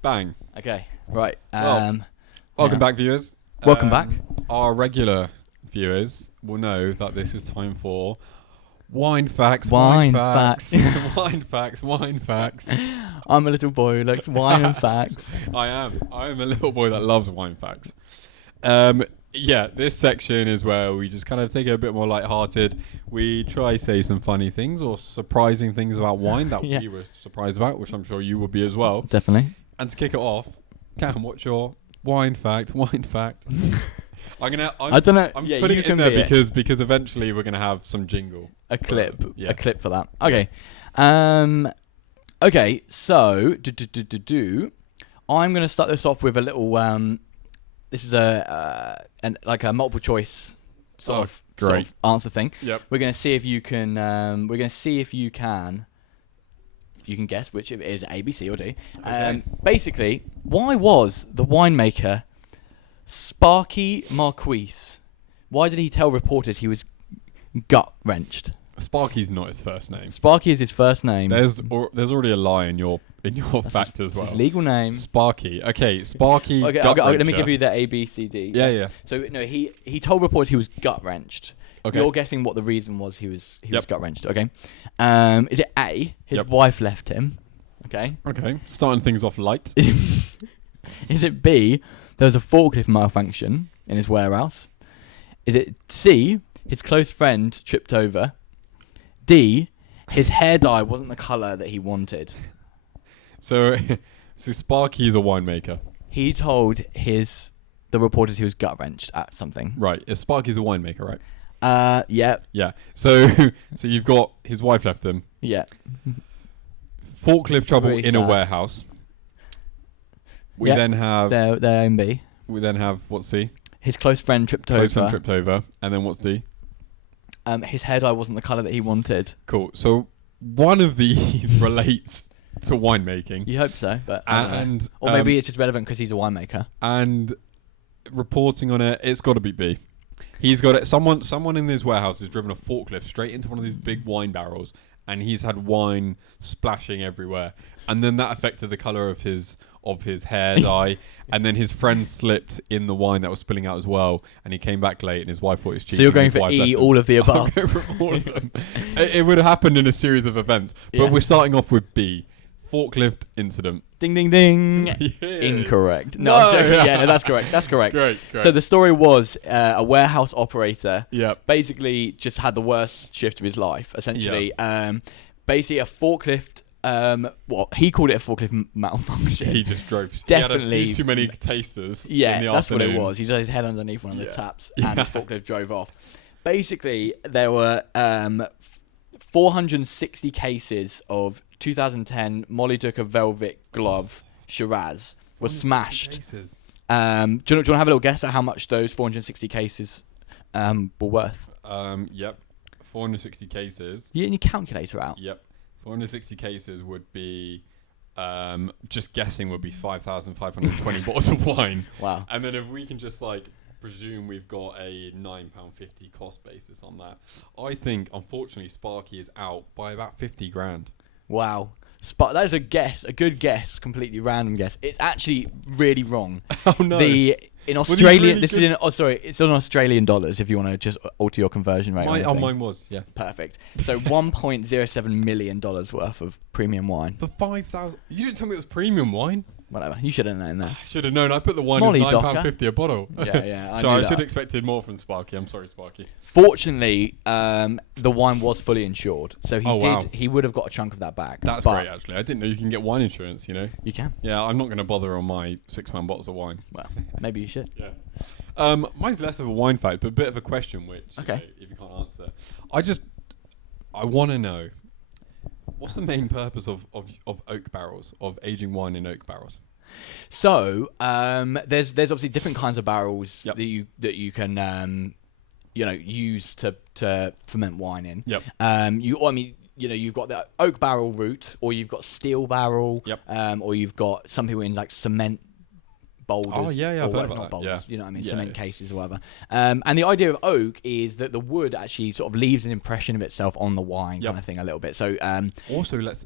Bang. Okay, right. Welcome back, viewers. Welcome back. Our regular viewers will know that this is time for wine facts. Wine facts. Wine facts. I'm a little boy who likes wine and facts. I am a little boy that loves wine facts. This section is where we just kind of take it a bit more lighthearted. We try say some funny things or surprising things about wine that we were surprised about, which I'm sure you will be as well. Definitely. And to kick it off, Cam, what's your wine fact? I don't know. I'm putting it in there because eventually we're gonna have some jingle. A clip for that. Okay. Okay. So I'm gonna start this off with a little. This is a multiple choice sort of answer thing. Yep. We're gonna see if you can. You can guess which it is, A, B, C, or D. Okay. Basically, why was the winemaker Sparky Marquise? Why did he tell reporters he was gut-wrenched? Sparky's not his first name. Sparky is his first name. There's already a lie in your fact as well. His legal name. Sparky. Okay, Sparky. Okay, let me give you the A, B, C, D. Yeah. So no, he told reporters he was gut-wrenched. Okay. You're guessing what the reason was he was gut-wrenched. Okay. Is it A, his wife left him? Okay. Okay. Starting things off light. Is it B, there was a forklift malfunction in his warehouse? Is it C, his close friend tripped over? D, his hair dye wasn't the colour that he wanted? So Sparky is a winemaker. He told the reporters he was gut-wrenched at something. Right. Sparky's a winemaker, right? Yeah. Yeah. So you've got his wife left him. Yeah. Forklift trouble in a warehouse. We then have their own B. We then have what's C? His close friend tripped over. And then what's D? His hair dye wasn't the colour that he wanted. Cool. So one of these relates to winemaking. You hope so, but or maybe it's just relevant because he's a winemaker. And reporting on it's got to be B. He's got it. Someone in his warehouse has driven a forklift straight into one of these big wine barrels, and he's had wine splashing everywhere. And then that affected the colour of his hair dye. And then his friend slipped in the wine that was spilling out as well. And he came back late, and his wife thought he was cheating. So you're going for E, all of the above. I'll go for all of them. It would have happened in a series of events, but we're starting off with B. Forklift incident. Ding, ding, ding. Yes. Incorrect. No, I'm joking. Yeah, no, that's correct. Great. So the story was a warehouse operator basically just had the worst shift of his life, essentially. Basically a forklift, he called it a forklift malfunction. He just drove. Definitely. He had a few too many tasters. Yeah, that's afternoon. what it was. He had his head underneath one of the taps and his forklift drove off. Basically, there were 460 cases of 2010 Molly Duca Velvet Glove Shiraz were smashed. Do you want to have a little guess at how much those 460 cases were worth? Yep. 460 cases. You get your calculator out. Yep. 460 cases would be, just guessing, would be 5,520 bottles of wine. Wow. And then if we can just presume we've got a £9.50 cost basis on that, I think unfortunately Sparky is out by about 50 grand. Wow. That is a good guess, completely random guess. It's actually really wrong. Oh no. In Australian, it's in Australian dollars if you want to just alter your conversion rate. Mine was, yeah. Perfect. So $1.07 million worth of premium wine. For 5,000. You didn't tell me it was premium wine. Whatever. You should have known that. I should have known. I put the wine Molly as £9.50 a bottle. Yeah. So I should have expected more from Sparky. I'm sorry, Sparky. Fortunately, the wine was fully insured, so he Wow. He would have got a chunk of that back. That's great, actually. I didn't know you can get wine insurance. You know. You can. Yeah, I'm not going to bother on my £6 bottles of wine. Well, maybe you should. Yeah. Mine's less of a wine fact, but a bit of a question, which you know, if you can't answer, I want to know. What's the main purpose of oak barrels, of aging wine in oak barrels? So there's obviously different kinds of barrels that you can use to ferment wine in. You've got the oak barrel route, or you've got steel barrel, or you've got some people in like cement boulders. Oh yeah, I've heard about that. Boulders, you know what I mean, cement cases or whatever. And the idea of oak is that the wood actually sort of leaves an impression of itself on the wine, kind of thing, a little bit. So also lets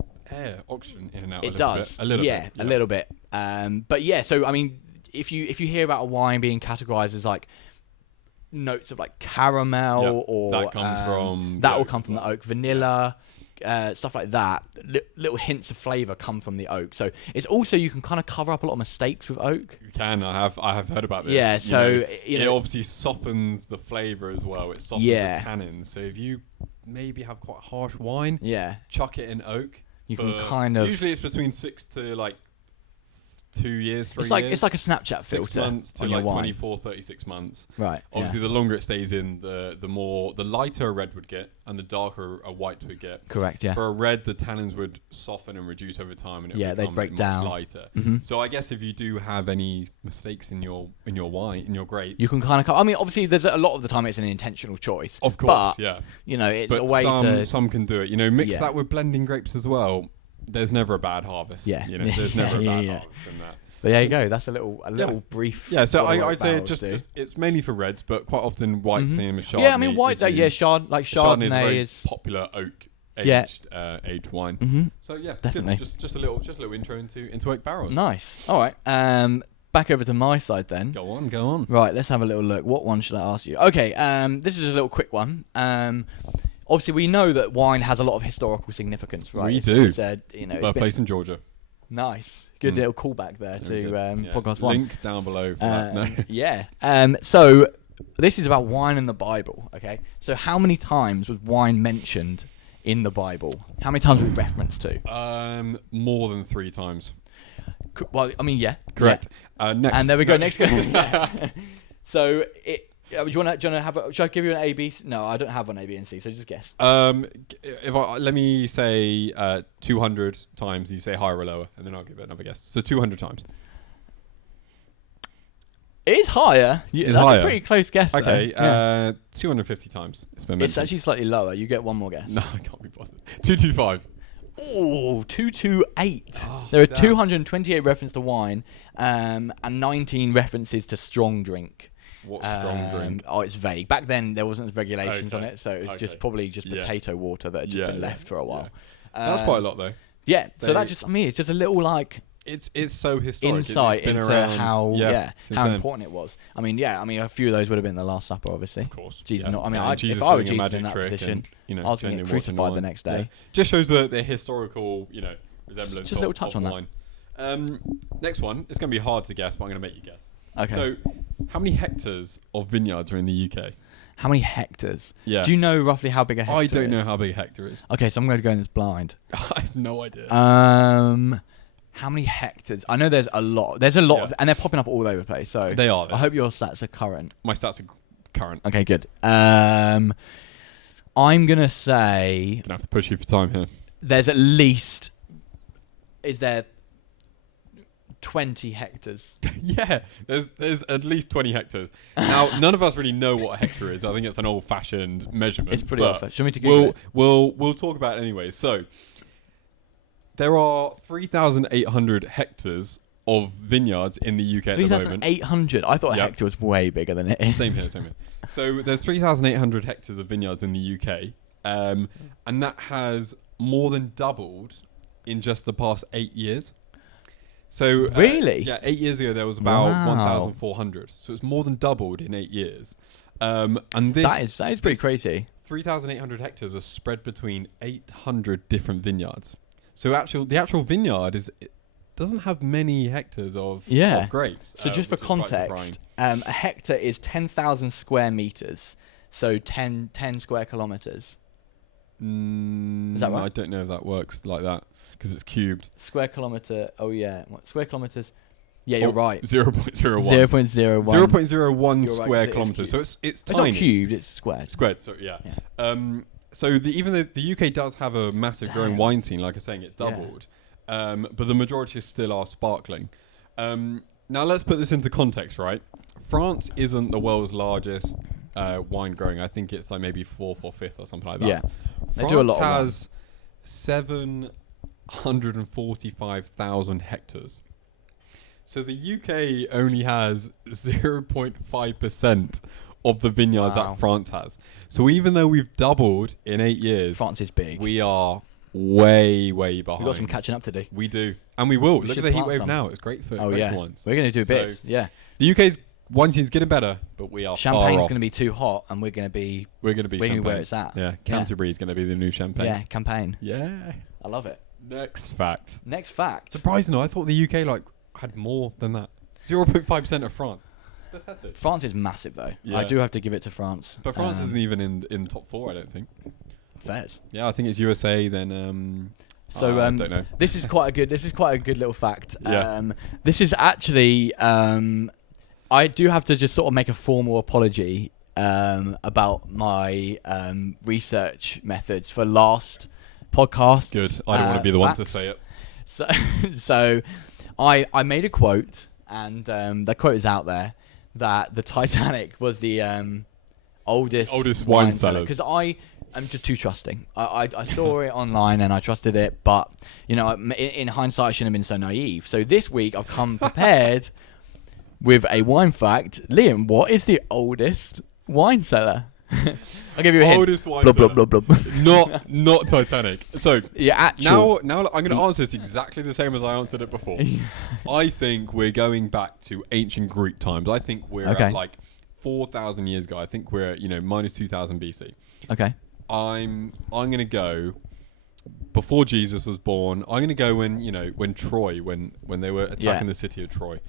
oxygen in and out. It does, a little bit. But yeah, so I mean, if you hear about a wine being categorized as like notes of like caramel or that comes from that will come from the oak, vanilla. Stuff like that, little hints of flavour come from the oak. So it's also, you can kind of cover up a lot of mistakes with oak. You can. I have heard about this. Yeah. So it obviously softens the flavour as well. It softens the tannins. So if you maybe have quite harsh wine, chuck it in oak. You can kind of. Usually it's between 6 to like 2 years, 3 years. It's like a Snapchat filter. 6 months to like 24, 36 months. Right. Obviously, the longer it stays in, the lighter a red would get, and the darker a white would get. Correct. Yeah. For a red, the tannins would soften and reduce over time, and it would become they break much down. lighter. Mm-hmm. So I guess if you do have any mistakes in your wine, in your grapes, you can kind of. I mean, obviously, there's a lot of the time it's an intentional choice. Of course, but, it's a way some can do it. Mix that with blending grapes as well. There's never a bad harvest. Yeah. There's never a bad harvest in that. But there you go. That's a little brief. Yeah, so I'd say just it's mainly for reds, but quite often white's seen as Chardonnay. Yeah, I mean white. Chardonnay is a very popular oak aged wine. Mm-hmm. So yeah, definitely. Good. Just a little intro into oak barrels. Nice. All right. Back over to my side then. Go on. Right, let's have a little look. What one should I ask you? Okay. This is just a little quick one. Obviously, we know that wine has a lot of historical significance, right? We do. Birthplace in Georgia. Nice. Good little callback there to podcast one. Link down below for that. No. Yeah. So this is about wine in the Bible, okay? So how many times was wine mentioned in the Bible? How many times was it referenced to? More than 3 times. Well, I mean, yeah. Correct. Yeah. Next. And there we go. Next question. So do you want to have? Should I give you an A, B? No, I don't have one A, B, and C. So just guess. Let me say 200 times. You say higher or lower, and then I'll give it another guess. So 200 times. It is higher. That's a pretty close guess. Okay. 250 times. It's been mentioned. It's actually slightly lower. You get one more guess. No, I can't be bothered. 225. Oh, 228. There are 228 references to wine, and 19 references to strong drink. What strong drink? Oh, it's vague. Back then, there wasn't regulations on it, so it was probably just potato water that had just been left for a while. Yeah. That's quite a lot, though. Yeah, so that just, it's just a little like... It's so historic. Insight into around, how important it was. I mean, a few of those would have been the Last Supper, obviously. Of course. Jesus, if Jesus I were doing a Jesus in that magic position, and, I was going to get crucified the next day. Yeah. Just shows the historical, resemblance. Just a little touch on wine. Next one. It's going to be hard to guess, but I'm going to make you guess. Okay. So, how many hectares of vineyards are in the UK? How many hectares? Yeah. Do you know roughly how big a hectare is? I don't know how big a hectare is. Okay, so I'm going to go in this blind. I have no idea. How many hectares? I know there's a lot. There's a lot, of, and they're popping up all over the place. So they are. I hope your stats are current. My stats are current. Okay, good. I'm gonna say. Gonna have to push you for time here. There's at least. Is there 20 hectares? Yeah, there's at least 20 hectares. Now, none of us really know what a hectare is. I think it's an old-fashioned measurement. It's pretty old-fashioned. Should we to Google it? We'll talk about it anyway. So. There are 3,800 hectares of vineyards in the UK at the moment. 3,800? I thought a hectare was way bigger than it is. Same here. So there's 3,800 hectares of vineyards in the UK, and that has more than doubled in just the past 8 years. So really? 8 years ago there was about 1,400. So it's more than doubled in 8 years. And this that is pretty crazy. 3,800 hectares are spread between 800 different vineyards. So the actual vineyard is doesn't have many hectares of grapes. So just for context, a hectare is 10,000 square meters. So 10 square kilometers. Is that right? I don't know if that works like that because it's cubed. Square kilometer. Oh yeah, square kilometers. Yeah, you're right. 0.01. 0.01. 0.01 square kilometers. So it's tiny. It's not cubed. It's squared. Squared. So yeah. So even though the UK does have a massive growing wine scene, like I was saying, it doubled. But the majority still are sparkling. Now let's put this into context, right? France isn't the world's largest wine growing. I think it's like maybe 4th or 5th or something like that. Yeah, they do a lot. France has 745,000 hectares. So the UK only has 0.5% of the vineyards that France has. So even though we've doubled in 8 years, France is big. We are way behind. We've got some catching up to do. We do, and we will. Look at the heat wave now. It's great for wines. We're going to do bits. Yeah. The UK's wine scene's getting better, but we are Champagne's going to be too hot, and we're going to be where it's at. Yeah, Canterbury is going to be the new Champagne. Yeah, Champagne. Yeah, I love it. Next fact. Surprisingly, I thought the UK had more than that. 0.5% of France. Pathetic. France is massive though. Yeah. I do have to give it to France. But France isn't even in top 4, I don't think. Fairs. Yeah, I think it's USA. Then I don't know. This is quite a good little fact. Yeah. This is actually I do have to just sort of make a formal apology about my research methods for last podcast. Good. I don't want to be the one to say it. So I made a quote, and the quote is out there, that the Titanic was the oldest wine cellar. Because I am just too trusting. I saw it online and I trusted it, but in hindsight I shouldn't have been so naive. So this week I've come prepared with a wine fact. Liam, what is the oldest wine cellar? I'll give you a hint. Oldest wine cellar. Blah, blah, blah, blah. Not Titanic. So now I'm going to answer this exactly the same as I answered it before. I think we're going back to ancient Greek times. I think we're at like 4,000 years ago. I think we're at minus 2,000 BC. Okay. I'm going to go before Jesus was born. I'm going to go when Troy, when they were attacking the city of Troy.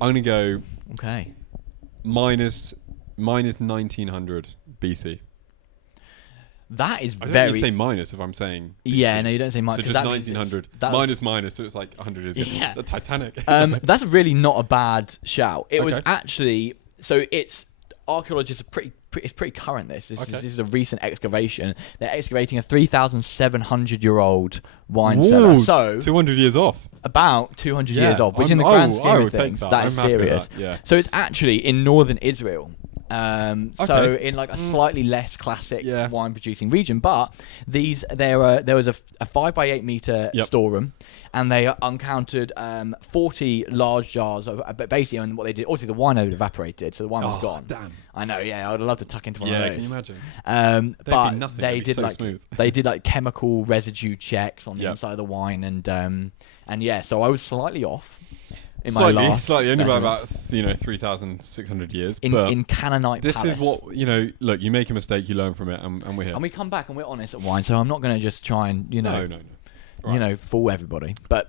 I'm going to go minus 1900 BC. That is I don't say minus if I'm saying BC. Yeah, no, you don't say minus. So just 1900 minus, so it's like 100 years ago. Yeah. The Titanic. That's really not a bad shout. It was actually, so it's archaeologists are it's pretty current. This is a recent excavation. They're excavating a 3,700-year-old wine cellar. So 200 years off. About 200 years off, which in the grand scheme of things, that is serious. So it's actually in northern Israel. So in like a slightly less classic wine producing region, but there was a 5x8 meter storeroom, and they uncounted 40 large jars of basically. And what they did, obviously the wine had evaporated, so the wine was gone. Damn. I know, I would love to tuck into one of those. Can you imagine? But they did they did like chemical residue checks on the inside of the wine, and so I was slightly off. Slightly only by about 3,600 years. In Canaanite this Palace. Is what look, you make a mistake, you learn from it, and we're here. And we come back and we're honest at wine, so I'm not going to just try and No. Right. Fool everybody. But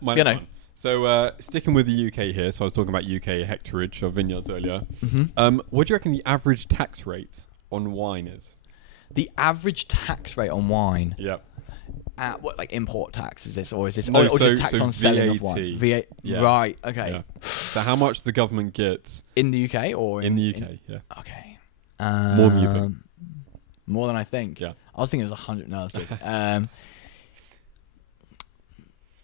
So sticking with the UK here, so I was talking about UK hectareage of vineyards earlier. Mm-hmm. What do you reckon the average tax rate on wine is? The average tax rate on wine. Yep. What, like import tax is this, or is this? No, or just tax on selling of wine? VAT. Yeah. Right. Okay. Yeah. So how much the government gets in the UK or in the UK? Yeah. Okay. More than you think. More than I think. Yeah. I was thinking it was 100. No, that's good.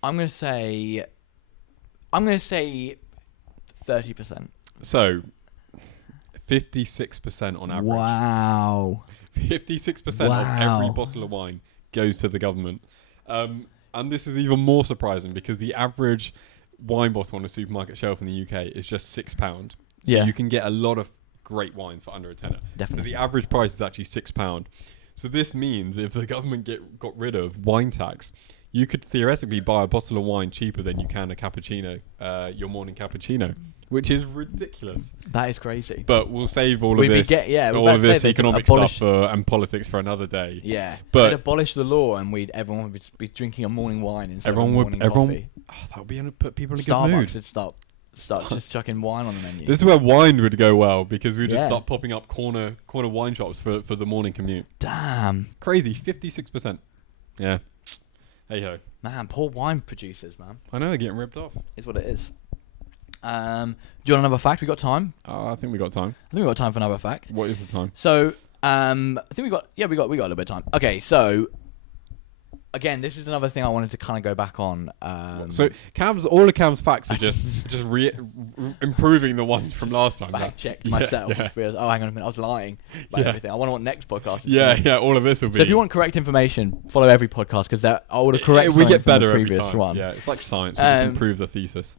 I'm gonna say 30%. So 56% on average. Wow. 56% of every bottle of wine goes to the government. And this is even more surprising because the average wine bottle on a supermarket shelf in the UK is just £6. So you can get a lot of great wines for under a tenner. Definitely. So the average price is actually £6. So this means if the government got rid of wine tax, you could theoretically buy a bottle of wine cheaper than you can a cappuccino, your morning cappuccino, which is ridiculous. That is crazy. But we'll save all of this economic stuff and politics for another day. Yeah, but they'd abolish the law, and everyone would be drinking a morning wine instead of a morning coffee. that would be able to put people in a good Starbucks mood. would start just chucking wine on the menu. This is where wine would go well, because we would just start popping up corner wine shops for the morning commute. Damn. Crazy, 56%. Yeah. Hey ho. Man, poor wine producers, man. I know, they're getting ripped off. Is what it is. Do you want another fact? We got time? I think we got time. I think we got time for another fact. What is the time? So, I think we got a little bit of time. Okay, so again, this is another thing I wanted to kind of go back on. So all of Cam's facts are just improving the ones from last time. Fact checked myself. Yeah. Oh, hang on a minute, I was lying about everything. I wonder what next podcast is. Yeah, all of this will be. So if you want correct information, follow every podcast, because I would have corrected we get better from the every previous time. one. Yeah, it's like science. We just improve the thesis.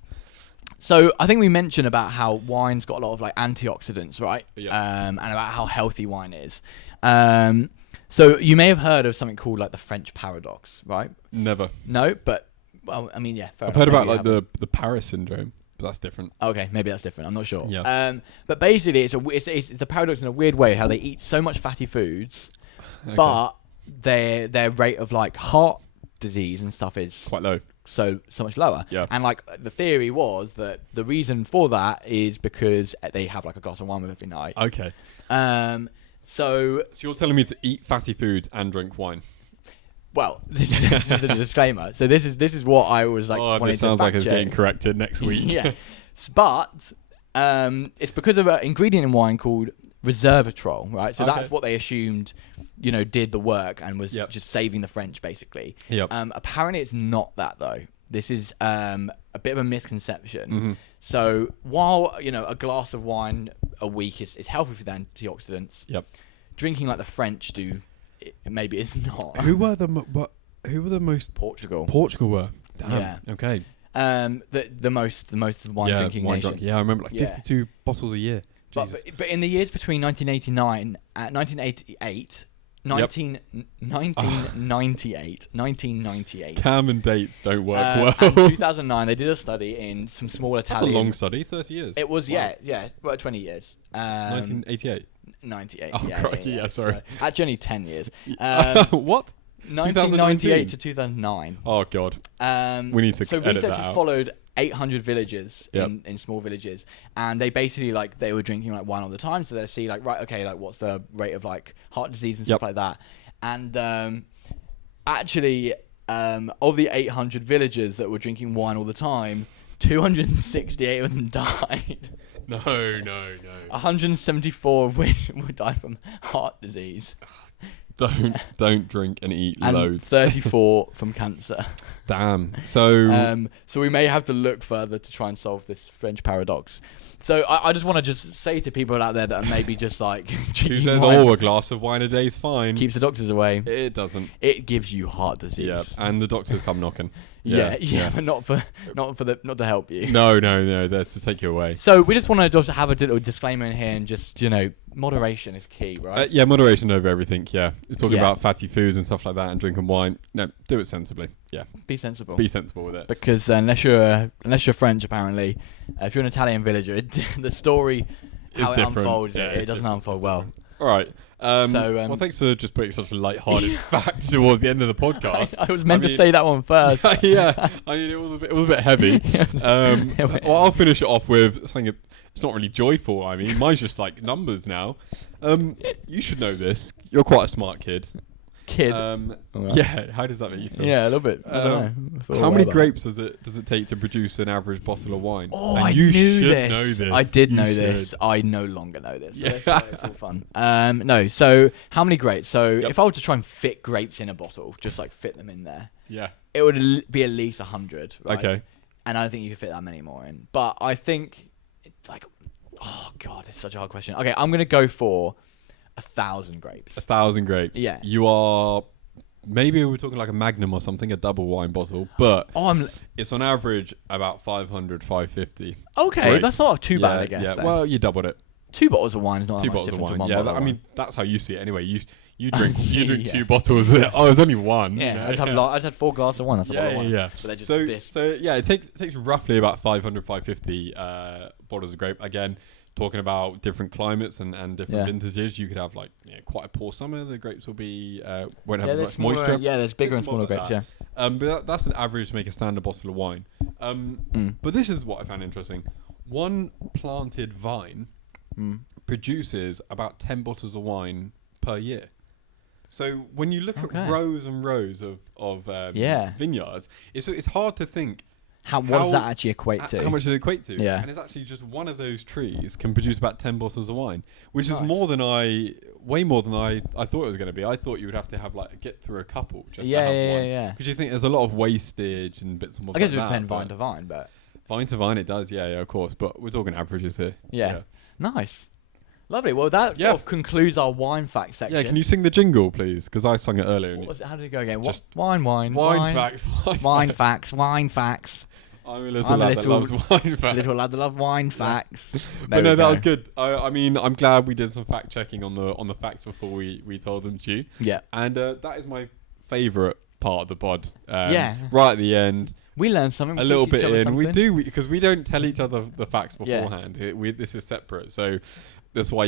So I think we mentioned about how wine's got a lot of like antioxidants, right? Yeah. And about how healthy wine is. So you may have heard of something called like the French paradox, right? Never. No, but well, I mean, yeah. I've heard about like the Paris syndrome, but that's different. Okay, maybe that's different. I'm not sure. Yeah. But basically, it's a paradox in a weird way how they eat so much fatty foods, but their rate of like heart disease and stuff is quite low. So much lower. Yeah. And like the theory was that the reason for that is because they have like a glass of wine with every night. Okay. So you're telling me to eat fatty foods and drink wine? Well, this is the disclaimer. So this is what I was like. Oh, this sounds like it's getting corrected next week. Yeah. But it's because of an ingredient in wine called resveratrol, right? So that's what they assumed, did the work and was just saving the French, basically. Yep. Apparently, it's not that, though. This is a bit of a misconception. Mm-hmm. So while, a glass of wine a week is healthy for the antioxidants, drinking like the French do, maybe it's not. Who were the most? Portugal. Portugal were. Damn. Yeah. Okay. The most wine drinking nation. Yeah, I remember like 52 bottles a year. But in the years between 1998, 1998. Cam and dates don't work well. And 2009, they did a study in some small Italian. That's a long study, 30 years. It was, well, 20 years. 1988. 98. Oh, crikey, sorry. So, actually, only 10 years. What? 1998 to 2009. Oh God. We need to. So researchers followed 800 villages in small villages, and they basically they were drinking like wine all the time. So they see what's the rate of like heart disease and stuff like that. And actually, of the 800 villagers that were drinking wine all the time, 268 of them died. No. 174 of which died from heart disease. Don't drink and eat and loads. 34 from cancer. Damn. So we may have to look further to try and solve this French paradox. So I just want to just say to people out there that are maybe just like who says a glass of wine a day is fine, keeps the doctors away. It doesn't. It gives you heart disease. Yeah, and the doctors come knocking. Yeah, but not to help you. No, that's to take you away. So we just want to just have a little disclaimer in here and just moderation is key, right? Moderation over everything. Yeah, you're talking about fatty foods and stuff like that, and drinking wine. No, do it sensibly. Yeah, be sensible. Be sensible with it. Because unless you're French, apparently, if you're an Italian villager, the story how it unfolds, it doesn't unfold well. All right. Well, thanks for just putting such a light-hearted fact towards the end of the podcast. I was meant to say that one first. Yeah, I mean it was a bit heavy. Well, I'll finish it off with something. It's not really joyful. I mean, mine's just like numbers now. You should know this. You're quite a smart kid. Yeah. How does that make you feel? Yeah, a little bit. I don't know. How many grapes does it take to produce an average bottle of wine? Oh, and I knew this. I did know this. I no longer know this. So it's all fun. No. So how many grapes? So if I were to try and fit grapes in a bottle, just like fit them in there, it would be at least 100. Right? Okay. And I don't think you could fit that many more in. But I think it's like, oh god, it's such a hard question. Okay, I'm gonna go for 1,000 grapes. 1,000 grapes. Yeah. You are. Maybe we're talking like a Magnum or something, a double wine bottle, but it's on average about 500, 550. Okay, grapes. That's not too bad, I guess. Yeah, well, you doubled it. 2 bottles of wine is not two that much bottles of different wine. to one Yeah, bottle I mean that's how you see it anyway. You drink 2 bottles. Oh, it's only one. Yeah, I just had 4 glasses of wine. That's a bottle of wine. Yeah. So they're just it takes roughly about 500, 550 bottles of grape. Again, talking about different climates and different vintages, you could have quite a poor summer. The grapes will be won't have as much moisture. Yeah, there's bigger and smaller grapes. Yeah. But that's an average to make a standard bottle of wine. But this is what I found interesting. One planted vine produces about 10 bottles of wine per year. So when you look at rows and rows of vineyards, it's hard to think. What does that actually equate to? How much does it equate to? Yeah. And it's actually just one of those trees can produce about 10 bottles of wine, which is way more than I thought it was going to be. I thought you would have to have get through a couple just to have one. Yeah. Because you think there's a lot of wastage and bits and bobs. I guess it would depend vine to vine, but vine to vine it does. Yeah, of course. But we're talking averages here. Yeah. Nice. Lovely. Well, that sort of concludes our wine facts section. Yeah, can you sing the jingle, please? Because I sung it earlier. What was it? How did it go again? Just wine facts. Wine facts. I'm a little lad that loves wine facts. Little lad that loves wine facts. But no, that was good. I mean, I'm glad we did some fact checking on the facts before we told them to you. Yeah. And that is my favourite part of the pod. Right at the end. We learned something. A little bit in. We do, because we don't tell each other the facts beforehand. This is separate. So that's why,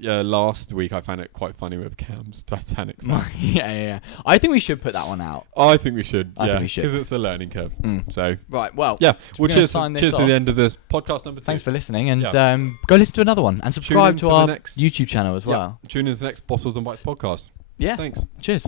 last week I found it quite funny with Cam's Titanic fact. Yeah. I think we should put that one out. I think we should. I think we should. Because it's a learning curve. So right, well. Yeah. Well, cheers to the end of this podcast number 2. Thanks for listening, and go listen to another one. And subscribe to our YouTube channel as well. Tune in to the next Bottles and Bites podcast. Yeah. Thanks. Cheers.